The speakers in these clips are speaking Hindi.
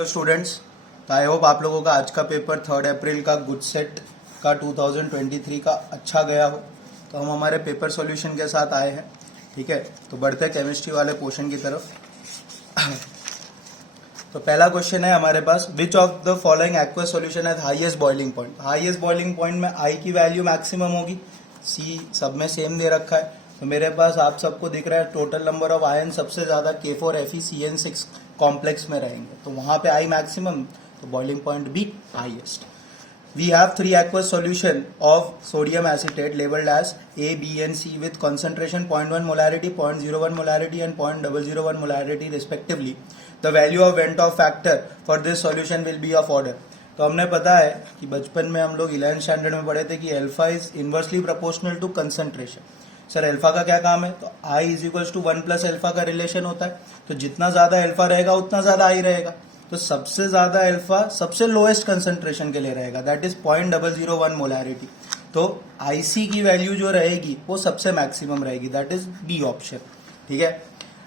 हेलो स्टूडेंट्स, तो आई होप आप लोगों का आज का पेपर 3 अप्रैल का गुड सेट का 2023 का अच्छा गया हो। तो हम हमारे पेपर सॉल्यूशन के साथ आए हैं। ठीक है, तो बढ़ते हैं केमिस्ट्री वाले पोर्शन की तरफ। तो पहला क्वेश्चन है हमारे पास, which of the following aqueous solution has highest boiling point. Highest boiling point में आई की वैल्यू मैक्सिमम होगी, सी सब में सेम दे रखा है। तो मेरे पास आप सबको दिख रहा है टोटल नंबर ऑफ आयन सबसे ज्यादा K4FeCN6 कॉम्प्लेक्स में रहेंगे, तो वहां पे आई मैक्सिमम, तो बॉइलिंग पॉइंट भी highest. We have three aqueous solution of sodium acetate labeled as A, B and C with concentration 0.1 molarity, 0.01 molarity and 0.001 molarity respectively. The value of Ventov factor for this solution will be of order. तो हमने पता है कि बचपन में हम लोग 11th स्टैंडर्ड में पढ़े थे कि alpha is inversely proportional to concentration. Sir alpha का क्या काम है, तो I is equals to 1 plus alpha का रिलेशन होता है। तो जितना ज्यादा अल्फा रहेगा उतना ज्यादा I रहेगा। तो सबसे ज्यादा अल्फा सबसे लोएस्ट कंसंट्रेशन के लिए रहेगा, दैट इज 0.001 मोलैरिटी। तो आईसी की वैल्यू जो रहेगी वो सबसे मैक्सिमम रहेगी, दैट इज बी ऑप्शन। ठीक है,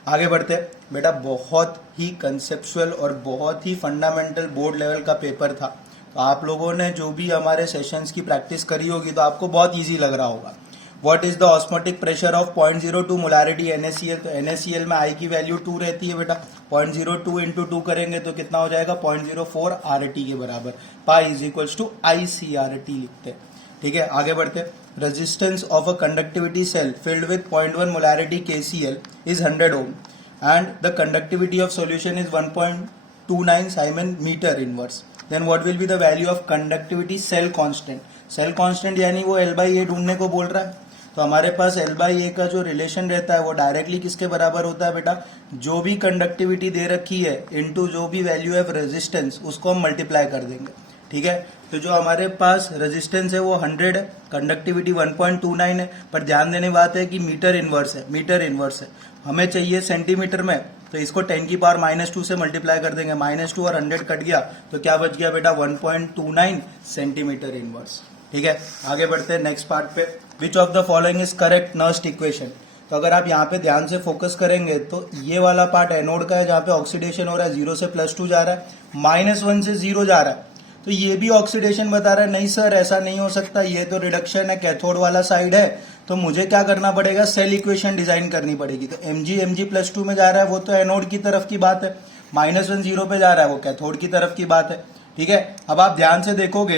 आगे बढ़ते हैं। बेटा बहुत ही कंसेप्चुअल और बहुत ही फंडामेंटल बोर्ड लेवल का पेपर था। तो आप लोगों ने जो भी हमारे सेशंस की प्रैक्टिस करी होगी तो आपको बहुत ईजी लग रहा होगा। What is the osmotic pressure of 0.02 molarity NaCl। तो NaCl में I की वैल्यू 2 रहती है बेटा, 0.02 इंटू 2 करेंगे तो कितना हो जाएगा 0.04 RT के बराबर। Pi is equals to ICRT लिखते हैं। ठीक है, आगे बढ़ते। Resistance of a conductivity cell filled with 0.1 molarity KCl is 100 ohm and the conductivity of solution is 1.29 siemens metre inverse. Then what will be the value of conductivity cell constant. Cell constant यानी वो L/A ढूंढने को बोल रहा है। तो हमारे पास L/A का जो रिलेशन रहता है वो डायरेक्टली किसके बराबर होता है बेटा, जो भी कंडक्टिविटी दे रखी है इनटू जो भी वैल्यू ऑफ रेजिस्टेंस उसको हम मल्टीप्लाई कर देंगे। ठीक है, तो जो हमारे पास रेजिस्टेंस है वो 100 है, कंडक्टिविटी 1.29 है, पर ध्यान देने बात है कि मीटर इनवर्स है, मीटर इनवर्स है। हमें चाहिए सेंटीमीटर में, तो इसको 10 की पावर -2 से मल्टीप्लाई कर देंगे। -2 और 100 कट गया तो क्या बच गया बेटा 1.29 सेंटीमीटर इनवर्स। ठीक है, आगे बढ़ते हैं नेक्स्ट पार्ट पे। विच of the following is correct Nernst equation. तो अगर आप यहाँ पे ध्यान से फोकस करेंगे तो ये वाला पार्ट एनोड का है जहाँ पे ऑक्सीडेशन हो रहा है, 0 से +2 जा रहा है, -1 से 0 जा रहा है। तो ये भी ऑक्सीडेशन बता रहा है, नहीं सर ऐसा नहीं हो सकता, ये तो रिडक्शन है, कैथोड वाला साइड है। तो मुझे क्या करना पड़ेगा, सेल इक्वेशन डिजाइन करनी पड़ेगी। तो Mg में जा रहा है वो तो एनोड की तरफ की बात है, -1 0 पे जा रहा है वो कैथोड की तरफ की बात है। ठीक है, अब आप ध्यान से देखोगे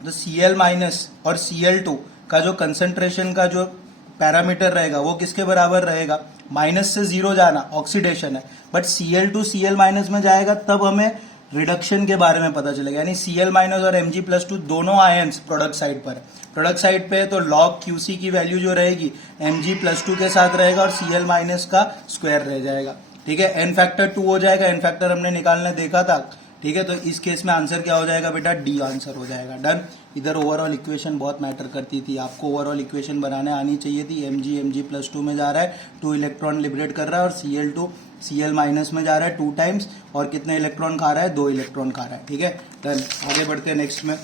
तो Cl- और Cl2 का जो कंसंट्रेशन का जो पैरामीटर रहेगा वो किसके बराबर रहेगा, माइनस से 0 जाना ऑक्सीडेशन है, बट Cl2 Cl- में जाएगा तब हमें रिडक्शन के बारे में पता चलेगा। यानी Cl- और Mg+2 दोनों आयंस प्रोडक्ट साइड पर है। प्रोडक्ट साइड पे तो log QC की वैल्यू जो रहेगी Mg+2 के साथ रहेगा और Cl- का स्क्वायर रह जाएगा। ठीक है, n फैक्टर 2 हो जाएगा, n फैक्टर हमने निकालने देखा था। ठीक है, तो इस केस में आंसर क्या हो जाएगा बेटा, डी आंसर हो जाएगा। डन। इधर ओवरऑल इक्वेशन बहुत मैटर करती थी, आपको ओवरऑल इक्वेशन बनाने आनी चाहिए थी। Mg+2 में जा रहा है, 2 इलेक्ट्रॉन लिबरेट कर रहा है, और Cl2 Cl- में जा रहा है 2 टाइम्स, और कितने इलेक्ट्रॉन खा रहा है, 2 इलेक्ट्रॉन खा रहा है। ठीक है, डन। आगे बढ़ते हैं नेक्स्ट में।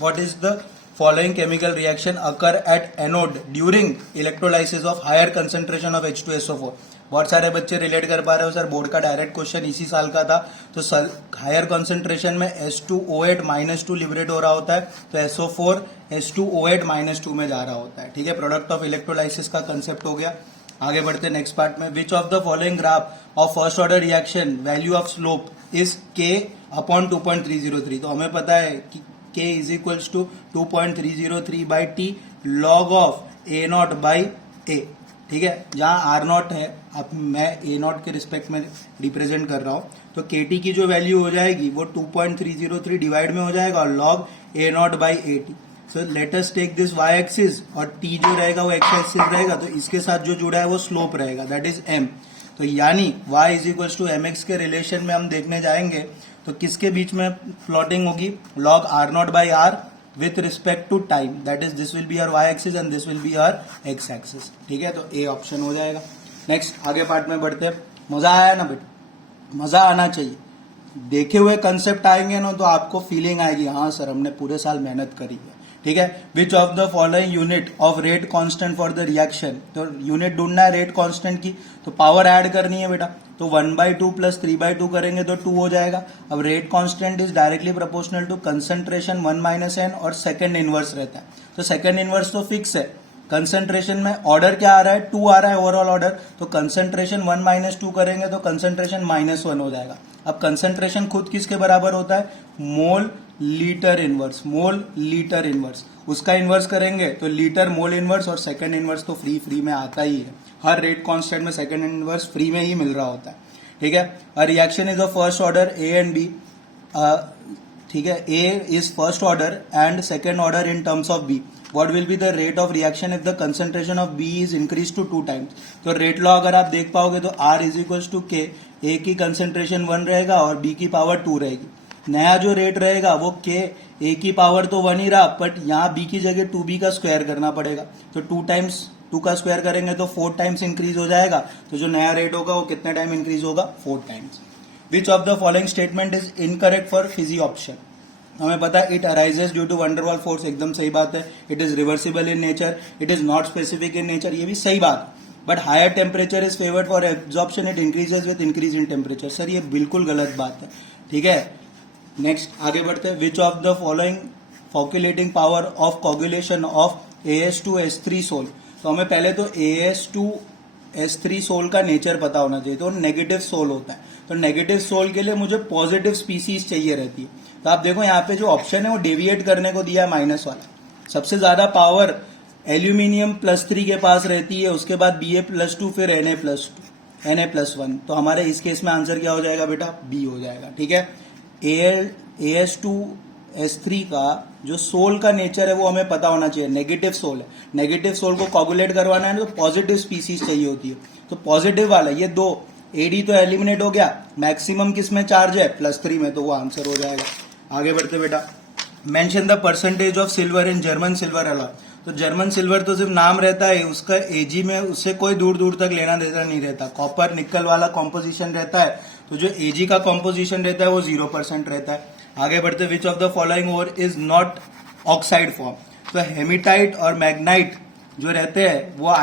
What is the following chemical reaction occur at anode during electrolysis of higher concentration of H2SO4। बहुत सारे बच्चे रिलेट कर पा रहे हो, सर बोर्ड का डायरेक्ट क्वेश्चन इसी साल का था। तो हायर कंसंट्रेशन में H2O8 -2 लिबरेट हो रहा होता है, तो SO4 H2O8 -2 में जा रहा होता है। ठीक है, प्रोडक्ट ऑफ इलेक्ट्रोलाइसिस का कंसेप्ट हो गया। आगे बढ़ते नेक्स्ट पार्ट में। Which of the following graph of first order reaction value of slope is K/2.303। तो हमें पता है कि K is equals to 2.303/T log of A0/A। ठीक है, जहां R0 है, अब मैं A0 के रिस्पेक्ट में रिप्रेजेंट कर रहा हूं, तो KT की जो वैल्यू हो जाएगी वो 2.303 डिवाइड में हो जाएगा और log A0/AT। So let us take this y axis और T जो रहेगा वो x एक्सिस रहेगा, तो इसके साथ जो जुड़ा है वो स्लोप रहेगा, दैट इज m। तो यानी y is equals to mx के रिलेशन में हम देखने जाएंगे तो किसके बीच में प्लॉटिंग होगी, log R0/R with respect to time, that is this will be our y axis and this will be our x axis। ठीक है, तो A ऑप्शन हो जाएगा। नेक्स्ट आगे पार्ट में बढ़ते हैं। मजा आया ना बेटा, मजा आना चाहिए। देखे हुए कंसेप्ट आएंगे ना तो आपको फीलिंग आएगी, हाँ सर हमने पूरे साल मेहनत करी है। ठीक है। विच of the following unit of rate constant for the reaction, तो यूनिट ढूंढना है रेट कांस्टेंट की, तो पावर ऐड करनी है बेटा, तो 1/2 प्लस 3/2 करेंगे तो 2 हो जाएगा। अब rate constant is directly proportional to concentration 1 minus n और सेकंड इनवर्स रहता है, तो सेकंड इनवर्स तो फिक्स है। कंसंट्रेशन में ऑर्डर क्या आ रहा है, 2 आ रहा है ओवरऑल ऑर्डर, तो कंसंट्रेशन 1 माइनस 2 करेंगे तो कंसंट्रेशन -1 हो जाएगा। अब कंसंट्रेशन खुद किसके बराबर होता है, mole litre inverse, mole litre inverse, उसका इनवर्स करेंगे तो लीटर मोल इनवर्स, और सेकंड इनवर्स तो फ्री में आता ही है, हर रेट कांस्टेंट में सेकंड इनवर्स फ्री में ही मिल रहा होता है, ठीक है। A reaction is of first order A and B, ठीक है, A is first order and second order in terms of B, what will be the rate of reaction if the concentration of B is increased to 2 times। तो रेट लॉ अगर आप देख पाओगे तो R is equals to K, A की कंसेंट्रेशन 1 रहेगा और B की पावर 2 रहेगी। नया जो रेट रहेगा वो K, A की पावर तो 1 ही रहा, बट यहाँ B की जगह 2B का स्क्वायर करना पड़ेगा, तो 2 टाइम्स 2 का स्क्वायर करेंगे तो 4 टाइम्स इंक्रीज हो जाएगा, तो जो नया रेट होगा वो कितने टाइम इंक्रीज होगा, 4 times. Which of the following statement is incorrect for फिजी ऑप्शन, हमें पता है it arises due to van der Waals force, एकदम सही बात है। It is reversible in nature, it is not specific in nature, ये भी सही बात है। But higher temperature is favoured for absorption, it increases with increase in temperature, sir ये बिल्कुल गलत बात है, ठीक है। नेक्स्ट आगे बढ़ते हैं। Which of the following flocculating power of coagulation of AS2S3 sol, तो हमें पहले तो AS2S3 सोल का नेचर पता होना चाहिए, तो नेगेटिव सोल होता है, तो नेगेटिव सोल के लिए मुझे पॉजिटिव स्पीसीज चाहिए रहती है। तो आप देखो यहाँ पे जो ऑप्शन है वो डेविएट करने को दिया है माइनस वाला, सबसे ज्यादा पावर एल्यूमिनियम +3 के पास रहती है, उसके बाद Ba+2, फिर Na+1, तो हमारे इस केस में आंसर क्या हो जाएगा बेटा, बी हो जाएगा, ठीक है। AS2S3 का जो सोल का नेचर है वो हमें पता होना चाहिए, नेगेटिव सोल है, नेगेटिव सोल को कोगुलेट करवाना है तो पॉजिटिव स्पीसीज चाहिए होती है, तो पॉजिटिव वाला ये 2 AD तो एलिमिनेट हो गया, मैक्सिमम किस में चार्ज है, +3 में, तो वो आंसर हो जाएगा। आगे बढ़ते बेटा। Mention the percentage of silver in German silver alloy, तो जर्मन सिल्वर तो सिर्फ नाम रहता है, उसका एजी में उससे कोई दूर दूर तक लेना देना नहीं रहता, कॉपर निकल वाला कॉम्पोजिशन रहता है, तो जो एजी का कॉम्पोजिशन रहता है वो 0% रहता है। आगे बढ़ते, which of the following or is not oxide form, तो हेमिटाइट और मैग्नाइट जो रहते हैं वो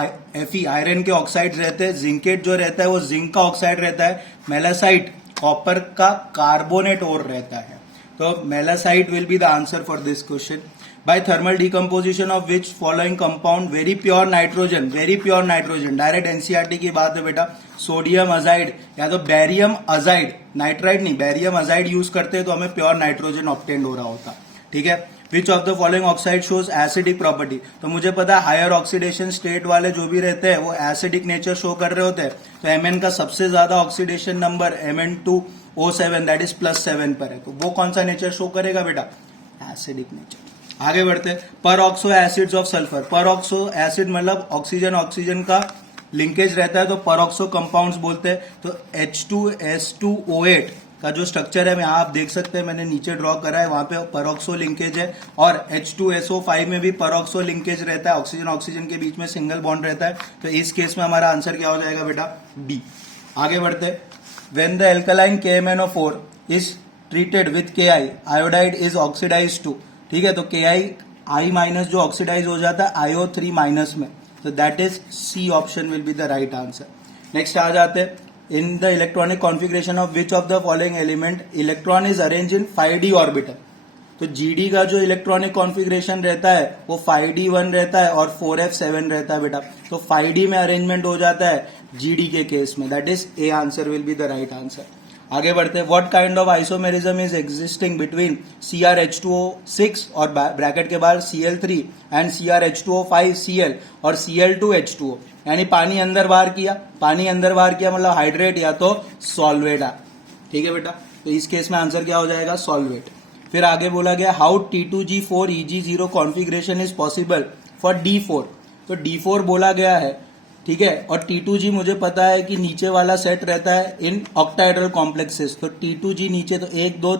Fe आयरन के ऑक्साइड रहते हैं, जिंकेट जो रहता है वो जिंक का ऑक्साइड रहता है, मेलासाइट कॉपर का कार्बोनेट ओर रहता है, तो malachite will be the answer for this question. By thermal decomposition of which following compound very pure nitrogen, very pure nitrogen, direct NCERT की बात है बेटा, सोडियम अजाइड या तो बैरियम अजाइड, नाइट्राइड नहीं बैरियम अजाइड यूज करते हैं तो हमें प्योर नाइट्रोजन ऑब्टेंड हो रहा होता, ठीक है। विच of the following oxide shows acidic property, तो मुझे पता है हायर ऑक्सीडेशन स्टेट वाले जो भी रहते हैं वो एसिडिक नेचर शो कर रहे होते हैं, तो Mn का सबसे ज्यादा oxidation number Mn2O7 that is +7 पर है, तो वो कौन सा नेचर शो करेगा बेटा, एसिडिक नेचर। आगे बढ़ते, पर ऑक्सो एसिड्स ऑफ सल्फर, पर ऑक्सो एसिड मतलब ऑक्सीजन ऑक्सीजन का लिंकेज रहता है तो पर ऑक्सो कंपाउंड्स बोलते हैं, तो H2S2O8 का जो स्ट्रक्चर है यहाँ आप देख सकते हैं, मैंने नीचे ड्रॉ करा है, वहां पे परऑक्सो लिंकेज है, और H2SO5 में भी परऑक्सो लिंकेज रहता है, ऑक्सीजन ऑक्सीजन के बीच में सिंगल बॉन्ड रहता है, तो इस केस में हमारा आंसर क्या हो जाएगा बेटा, डी। आगे बढ़ते, when the alkaline KMnO4 is treated with Ki, iodide is oxidise to, ठीक है, तो Ki- जो ऑक्सीडाइज हो जाता है IO3- में, तो that is C option will be the right answer. Next आ जाते हैं, in the electronic configuration of which of the following element electron is arrange in 5d orbital, तो GD का जो इलेक्ट्रॉनिक कॉन्फ़िगरेशन रहता है वो 5d1 रहता है और 4f7 रहता है बेटा, तो 5d में अरेंजमेंट हो जाता है GD के केस में, that is A answer will be the right answer. आगे बढ़ते हैं, what kind of isomerism is existing between CrH2O6 और ब्रैकेट के बाहर Cl3 एंड CrH2O5Cl और Cl2H2O, यानी पानी अंदर बाहर किया, पानी अंदर बाहर किया मतलब हाइड्रेट या तो सॉल्वेट, ठीक है बेटा, तो इस केस में आंसर क्या हो जाएगा, सॉल्वेट। फिर आगे बोला गया, how T2G4Eg0 configuration is possible for D4, तो D4 बोला गया है, ठीक है, और T2G मुझे पता है कि नीचे वाला सेट रहता है इन ऑक्टाहेड्रल कॉम्प्लेक्सेस, तो T2G नीचे तो 1 2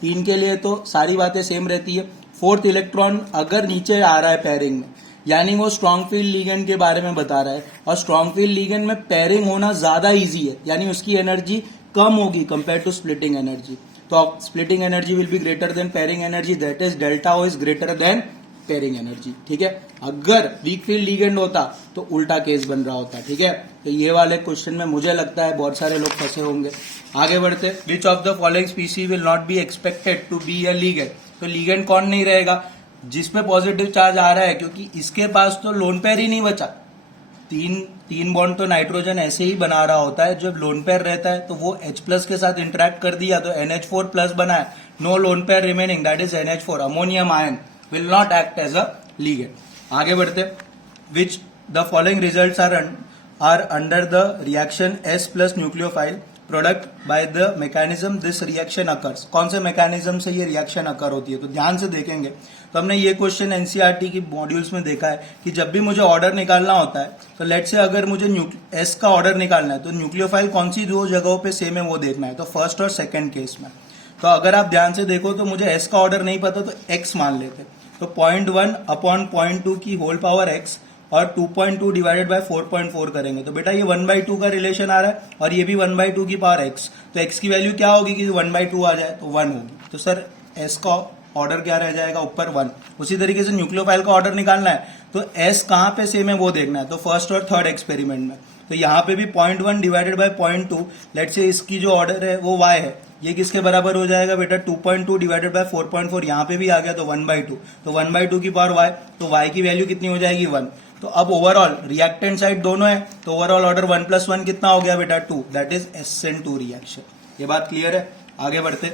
3 के लिए तो सारी बातें सेम रहती है, फोर्थ इलेक्ट्रॉन अगर नीचे आ रहा है पेयरिंग में, यानी वो स्ट्रॉन्ग फील्ड लिगेंड के बारे में बता रहा है, और स्ट्रॉन्ग फील्ड लिगेंड में पेयरिंग होना ज्यादा इजी है, यानी उसकी एनर्जी कम होगी कंपेयर टू स्प्लिटिंग एनर्जी, तो splitting energy will be greater than pairing energy, that is delta O is greater than pairing energy, ठीक है। अगर वीक फील्ड लिगेंड होता तो उल्टा केस बन रहा होता, ठीक है। तो ये वाले क्वेश्चन में मुझे लगता है बहुत सारे लोग फंसे होंगे। आगे बढ़ते, which of the following species will not be expected to be a ligand. तो लिगेंड कौन नहीं रहेगा, जिसमें पॉजिटिव चार्ज आ रहा है, क्योंकि इसके पास तो लोन पेयर ही नहीं बचा। तीन बॉन्ड तो नाइट्रोजन ऐसे ही बना रहा होता है, जब लोन पेयर रहता है तो वो H+ के साथ इंटरेक्ट कर दिया तो NH4+ बना है, no lone pair remaining, that is NH4, ammonium ion will not act as a ligand. आगे बढ़ते, which the following results are under the reaction S+ nucleophile product by the mechanism this reaction occurs. कौन से मैकेनिज्म से ये रिएक्शन अकर होती है, तो ध्यान से देखेंगे। तो हमने ये क्वेश्चन एनसीईआरटी की मॉड्यूल्स में देखा है कि जब भी मुझे ऑर्डर निकालना होता है, तो लेट से अगर मुझे एस का ऑर्डर निकालना है तो न्यूक्लियोफाइल कौन सी दो जगहों पे सेम है वो देखना है, तो फर्स्ट और सेकंड केस में। तो अगर आप ध्यान से देखो तो मुझे एस का ऑर्डर नहीं पता तो एक्स मान लेते, तो 0.1 अपॉन 0.2 की होल पावर एक्स और 2.2 डिवाइडेड बाय 4.4 करेंगे, तो बेटा ये 1/2 का रिलेशन आ रहा है और ये भी 1/2 की पावर x, तो x की वैल्यू क्या होगी कि 1/2 आ जाए तो 1 होगी। तो सर s का ऑर्डर क्या रह जाएगा, ऊपर 1। उसी तरीके से न्यूक्लियोफाइल का ऑर्डर निकालना है तो s कहाँ पे सेम है वो देखना है, तो फर्स्ट और थर्ड एक्सपेरिमेंट में। तो यहाँ पे भी 0.1 डिवाइडेड बाय 0.2, लेट से इसकी जो ऑर्डर है वो y है, ये किसके बराबर हो जाएगा बेटा 2.2 डिवाइडेड बाय 4.4, यहाँ पे भी आ गया तो 1/2, तो 1/2 की पावर y, तो y की वैल्यू कितनी हो जाएगी 1। तो अब ओवरऑल रिएक्टेंट साइड दोनों है, तो ओवरऑल ऑर्डर 1+1 कितना हो गया बेटा 2, दैट इज SN2 रिएक्शन। ये बात क्लियर है। आगे बढ़ते,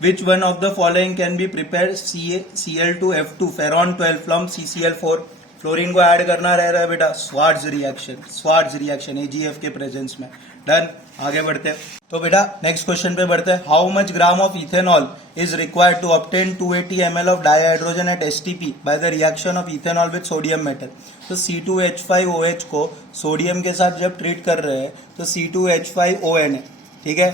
which one of the following can be prepare Cl2F2 फेरॉन 12 from CCl4। Fluorine को ऐड करना रह रहा है बेटा, स्वार्ट्ज रिएक्शन AgF के प्रेजेंस में, डन। आगे बढ़ते हैं, तो बेटा नेक्स्ट क्वेश्चन पे बढ़ते हैं। How much gram of ethanol is required to obtain 280 ml of dihydrogen at STP by the reaction of ethanol with sodium metal. तो C2H5OH को सोडियम के साथ जब ट्रीट कर रहे हैं तो C2H5ON है, ठीक है,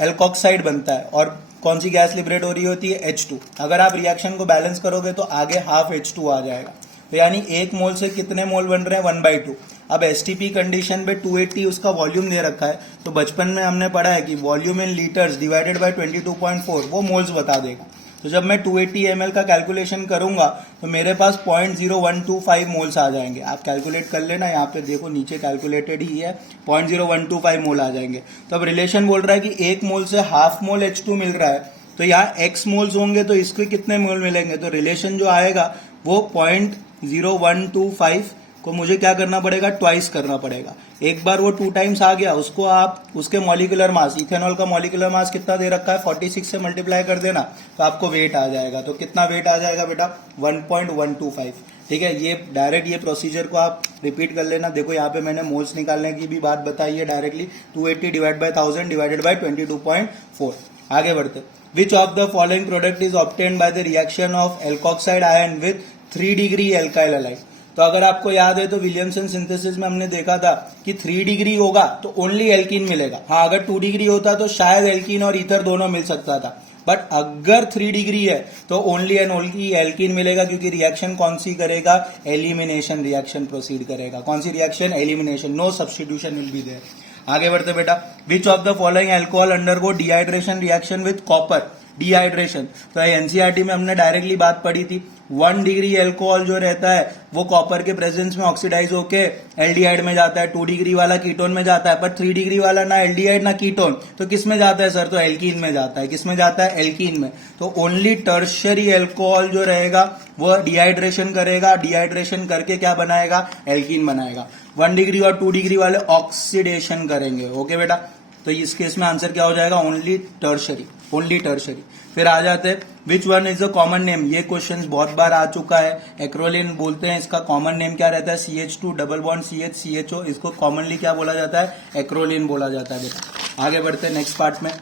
एल्कोक्साइड बनता है और कौन सी गैस लिबरेट हो रही होती है, H2। अगर आप रिएक्शन को बैलेंस करोगे तो आगे हाफ H2 आ जाएगा, तो यानी एक मोल से कितने मोल बन रहे हैं 1/2। अब STP कंडीशन पे 280 उसका वॉल्यूम दे रखा है, तो बचपन में हमने पढ़ा है कि volume in litres divided by 22.4 वो मोल्स बता देगा। तो जब मैं 280 ml का कैलकुलेशन करूंगा तो मेरे पास 0.0125 मोल्स आ जाएंगे। आप कैलकुलेट कर लेना, यहाँ पे देखो नीचे कैलकुलेटेड ही है, 0.0125 मोल आ जाएंगे। तो अब रिलेशन बोल रहा है कि एक मोल से हाफ मोल H2 मिल रहा है, तो यहाँ x मोल्स होंगे तो इसके कितने मोल मिलेंगे, तो रिलेशन जो आएगा वो 0.0125 को मुझे क्या करना पड़ेगा, ट्वाइस करना पड़ेगा। एक बार वो 2 टाइम्स आ गया, उसको आप उसके मॉलिक्यूलर मास, इथेनॉल का मॉलिक्यूलर मास कितना दे रखा है 46 से मल्टीप्लाई कर देना तो आपको वेट आ जाएगा। तो कितना वेट आ जाएगा बेटा 1.125, ठीक है। ये डायरेक्ट ये प्रोसीजर को आप रिपीट कर लेना। देखो यहाँ पे मैंने मोल्स निकालने की भी बात बताई है directly, 280 divide by 1000 divided by 22.4। आगे बढ़ते, which of the following product is obtained by the reaction of alkoxide ion with 3 degree alkyl halide. तो अगर आपको याद है तो विलियमसन सिंथेसिस में हमने देखा था कि 3 डिग्री होगा तो ओनली एल्कीन मिलेगा। हाँ, अगर 2 डिग्री होता तो शायद एल्कीन और ईथर दोनों मिल सकता था, बट अगर 3 डिग्री है तो ओनली एंड ओनली एल्कीन मिलेगा, क्योंकि रिएक्शन कौन सी करेगा, एलिमिनेशन रिएक्शन प्रोसीड करेगा। कौन सी reaction, elimination, no substitution will be there. आगे बढ़ते बेटा, which of the following alcohol undergo dehydration reaction with copper. Dehydration, तो एनसीईआरटी में हमने डायरेक्टली बात पढ़ी थी, 1 डिग्री एल्कोहल जो रहता है वो कॉपर के प्रेजेंस में ऑक्सीडाइज होके एल्डिहाइड में जाता है, 2 डिग्री वाला कीटोन में जाता है, पर 3 डिग्री वाला ना एल्डिहाइड ना कीटोन, तो किस में जाता है सर, तो एल्कीन में जाता है। किस में जाता है, एल्कीन में। तो ओनली टर्शियरी एल्कोहल जो रहेगा वो डिहाइड्रेशन करेगा, डिहाइड्रेशन करके क्या बनाएगा, एल्कीन बनाएगा। 1 डिग्री और 2 डिग्री वाले ऑक्सीडेशन करेंगे। ओके बेटा, तो इस केस में आंसर क्या हो जाएगा, ओनली टर्शरी, ओनली टर्शरी। फिर आ जाते हैं, which one is the common name. ये क्वेश्चन बहुत बार आ चुका है, एक्रोलिन बोलते हैं, इसका कॉमन नेम क्या रहता है, CH2 double bond CH CHO, इसको कॉमनली क्या बोला जाता है, एक्रोलिन बोला जाता है बेटा। आगे बढ़ते हैं नेक्स्ट पार्ट में।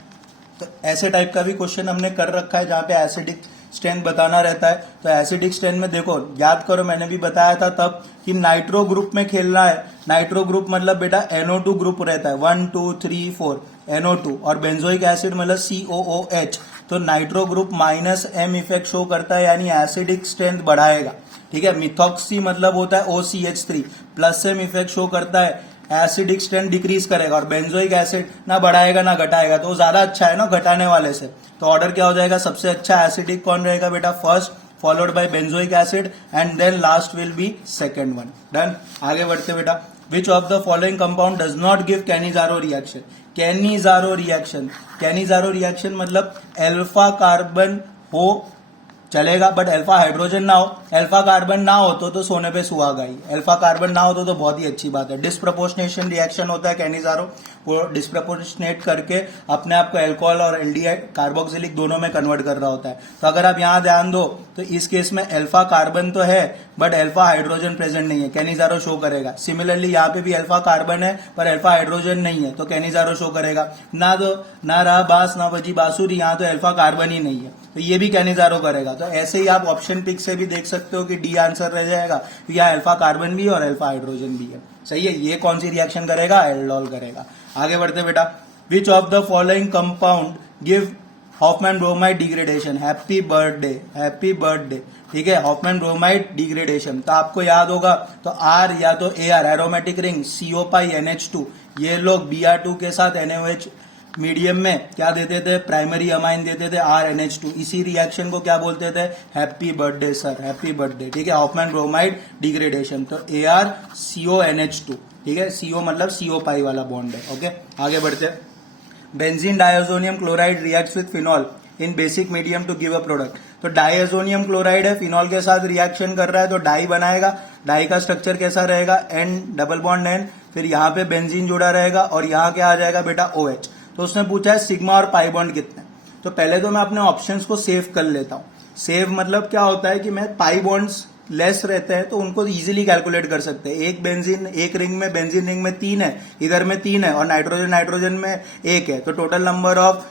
तो ऐसे टाइप का भी क्वेश्चन हमने कर रखा है जहां पे एसिडिक स्ट्रेंथ बताना रहता है। तो एसिडिक स्ट्रेंथ में देखो, याद करो मैंने भी बताया था तब कि नाइट्रो ग्रुप में खेलना है। नाइट्रो ग्रुप मतलब बेटा NO2 ग्रुप रहता है, 1 2 3 4 NO2, और बेंजोइक एसिड मतलब COOH। तो nitro group -M effect show करता है, यानी एसिडिक स्ट्रेंथ बढ़ाएगा, ठीक है। मिथॉक्सी मतलब होता है OCH3, +M इफेक्ट शो करता है, एसिडिक स्ट्रेंथ डिक्रीज करेगा, और बेंजोइक एसिड ना बढ़ाएगा ना घटाएगा, तो ज्यादा अच्छा है ना घटाने वाले से। तो ऑर्डर क्या हो जाएगा, सबसे अच्छा एसिडिक कौन रहेगा बेटा, first followed by benzoic acid, and then last will be second one. Done. आगे बढ़ते बेटा. Which of the following compound does not give Cannizzaro reaction? Cannizzaro reaction. Cannizzaro reaction मतलब अल्फा कार्बन हो चलेगा बट अल्फा हाइड्रोजन ना हो. अल्फा कार्बन ना हो तो सोने पे सुहागा ही. अल्फा कार्बन ना हो तो बहुत ही अच्छी बात है. डिस्प्रपोर्शनेशन रिएक्शन होता है कैनिजारो. वो डिस्प्रपोर्शनेट करके अपने आप को अल्कोहल और एल्डिहाइड कार्बोक्सिलिक दोनों में कन्वर्ट कर रहा होता है. तो अगर आप यहां ध्यान दो तो इस केस में अल्फा कार्बन तो है बट अल्फा हाइड्रोजन प्रेजेंट नहीं है. कैनिजारो शो करेगा. सिमिलरली यहाँ पे भी अल्फा कार्बन है पर अल्फा हाइड्रोजन नहीं है तो कैनिजारो शो करेगा. ना रहा बास ना बजी बांसुरी, यहाँ तो अल्फा कार्बन ही नहीं है तो ये भी कैनिजारो करेगा. तो ऐसे ही आप ऑप्शन पिक से भी देख सकते हो कि डी आंसर रह जाएगा. यहाँ अल्फा कार्बन भी है और अल्फा हाइड्रोजन भी है. सही है. ये कौन सी रिएक्शन करेगा? एल्डोल करेगा. आगे बढ़ते बेटा. Which of the following compound give Hoffmann bromide degradation? Happy birthday. Happy birthday. ठीक है. हॉफमैन ब्रोमाइड डिग्रेडेशन तो आपको याद होगा तो आर या तो A R aromatic ring CO pi NH2. ये लोग Br2 के साथ NaOH मीडियम में क्या देते थे? प्राइमरी अमाइन देते थे RNH2. इसी रिएक्शन को क्या बोलते थे? Happy birthday sir. Happy birthday. ठीक है. हॉफमैन ब्रोमाइड डिग्रेडेशन तो ArCONH2. ठीक है. CO मतलब CO पाई वाला बॉन्ड है. ओके. आगे बढ़ते. Benzene diazonium chloride reacts with phenol in basic medium to give a product. तो डायजोनियम क्लोराइड है, फिनॉल के साथ रिएक्शन कर रहा है तो डाई बनाएगा. डाई का स्ट्रक्चर कैसा रहेगा? N double bond N. फिर यहाँ पे बेंजीन जुड़ा रहेगा और यहाँ क्या आ जाएगा बेटा? OH. तो उसने पूछा है सिग्मा और पाई बॉन्ड कितने. तो पहले तो मैं अपने ऑप्शंस को सेव कर लेता हूं. सेव मतलब क्या होता है कि मैं पाई बॉन्ड्स लेस रहते हैं तो उनको इजीली कैलकुलेट कर सकते हैं. एक बेंजीन एक रिंग में, बेंजीन रिंग में 3 है, इधर में 3 है और नाइट्रोजन में 1 है. तो total number of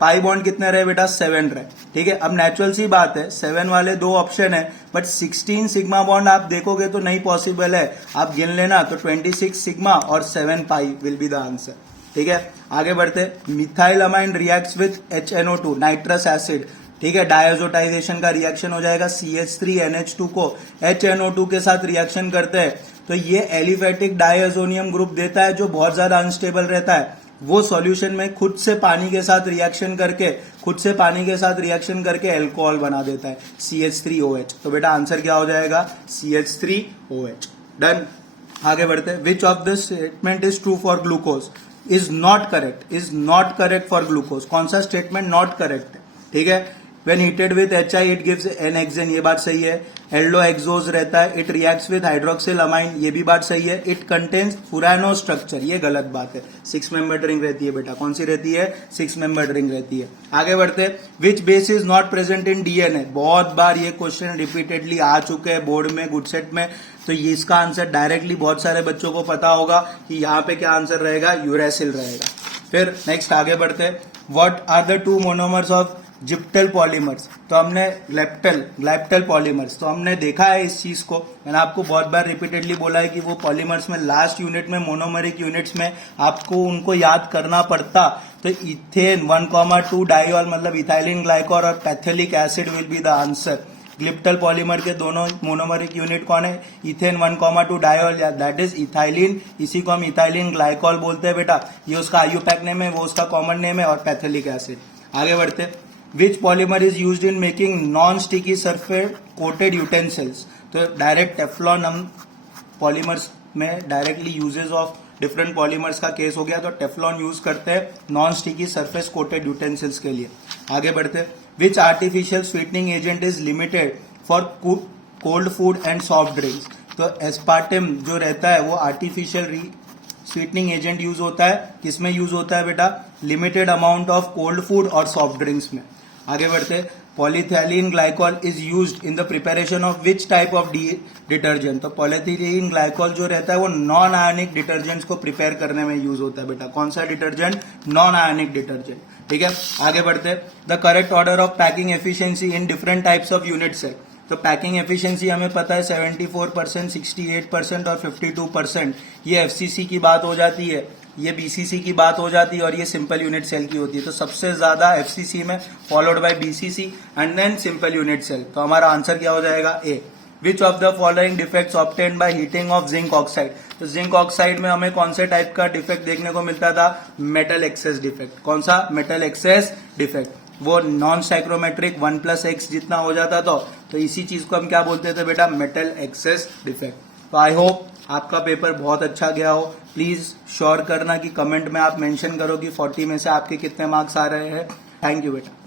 pi bond कितने रहे बेटा? 7 रहे. ठीक है. अब नेचुरल सी बात है 7 वाले 2 ऑप्शन है बट 16 सिग्मा बॉन्ड आप देखोगे तो नहीं पॉसिबल है. आप गिन लेना तो 26 सिग्मा और 7 पाई विल बी द आंसर. ठीक है. आगे बढ़ते. Methyl amine reacts with HNO2 nitrous acid. ठीक है. डायजोटाइजेशन का रिएक्शन हो जाएगा. CH3NH2 को HNO2 के साथ रिएक्शन करते हैं तो ये एलिफेटिक डायजोनियम ग्रुप देता है जो बहुत ज्यादा अनस्टेबल रहता है. वो सॉल्यूशन में खुद से पानी के साथ रिएक्शन करके अल्कोहल बना देता है CH3OH. तो बेटा आंसर क्या हो जाएगा? CH3OH. डन. आगे बढ़ते. Which of the statement is true for glucose? Is not correct for glucose. कौन सा स्टेटमेंट नॉट करेक्ट है? ठीक है. When heated with HI it gives N-hexane, ये बात सही है. एल्डोहेक्सोज रहता है. It reacts with hydroxyl amine, ये भी बात सही है. इट कंटेन्स फुरानो स्ट्रक्चर, ये गलत बात है. 6 मेंबर्ड रिंग रहती है बेटा. कौन सी रहती है? 6 मेंबर्ड रिंग रहती है. आगे बढ़ते. Which base is not present in DNA? बहुत बार ये क्वेश्चन रिपीटेडली आ चुके हैं बोर्ड में, गुड सेट में. तो ये इसका आंसर डायरेक्टली बहुत सारे बच्चों को पता होगा कि यहाँ पे क्या आंसर रहेगा? यूरेसिल रहेगा. फिर नेक्स्ट आगे बढ़ते. What are the 2 monomers of glyptal polymers? तो हमने ग्लाइप्टल पॉलीमर्स तो हमने देखा है इस चीज को. मैंने आपको बहुत बार रिपीटेडली बोला है कि वो पॉलीमर्स में लास्ट यूनिट में मोनोमरिक यूनिट्स में आपको उनको याद करना पड़ता. तो इथेन 1,2 डाइऑल मतलब इथाइलिन ग्लाइकॉल और phthalic acid will be the answer. Glyptal polymer के दोनों मोनोमरिक यूनिट कौन है? Ethane 1,2 diol, that is ethylene. इसी को हम इथाइलिन ग्लाइकॉल बोलते हैं बेटा. ये उसका आईयूपैक नेम है, वो उसका कॉमन नेम है. और पैथेलिक एसिड. आगे बढ़ते. Which polymer is used in making non-sticky surface coated utensils? तो डायरेक्ट टेफ्लॉन हम पॉलीमर्स में directly uses of different polymers का केस हो गया. तो टेफ्लॉन यूज करते हैं non sticky surface coated utensils के लिए. आगे बढ़ते. Which artificial sweetening agent is limited for cold food and soft drinks? तो एस्पार्टिम जो रहता है वो आर्टिफिशियल स्वीटनिंग एजेंट यूज होता है. किसमें यूज होता है बेटा? Limited amount of cold food और सॉफ्ट ड्रिंक्स में. आगे बढ़ते. Polythene glycol is used in the preparation of which type of detergent? तो पॉलीथिलीन ग्लाइकॉल जो रहता है वो नॉन आयनिक डिटर्जेंट्स को प्रिपेयर करने में यूज होता है बेटा. कौन सा डिटर्जेंट? Non ionic detergent. ठीक है. आगे बढ़ते. The correct order of packing efficiency in different types of units है. तो पैकिंग एफिशिएंसी हमें पता है 74%, 68% और 52%. ये FCC की बात हो जाती है, ये BCC की बात हो जाती है और ये सिंपल यूनिट सेल की होती है. तो सबसे ज्यादा FCC में, followed by BCC and then simple unit cell. तो हमारा आंसर क्या हो जाएगा? A. Which of the following defects obtained by heating of zinc oxide? तो जिंक ऑक्साइड में हमें कौन से टाइप का डिफेक्ट देखने को मिलता था? Metal access defect. कौन सा? Metal access defect. वो नॉन साइक्रोमेट्रिक 1+x जितना हो जाता था, तो इसी चीज को हम क्या बोलते थे बेटा, मेटल एक्सेस डिफेक्ट। तो आई होप आपका पेपर बहुत अच्छा गया हो। प्लीज श्योर करना कि कमेंट में आप मेंशन करो कि 40 में से आपके कितने मार्क्स आ रहे हैं। थैंक यू बेटा।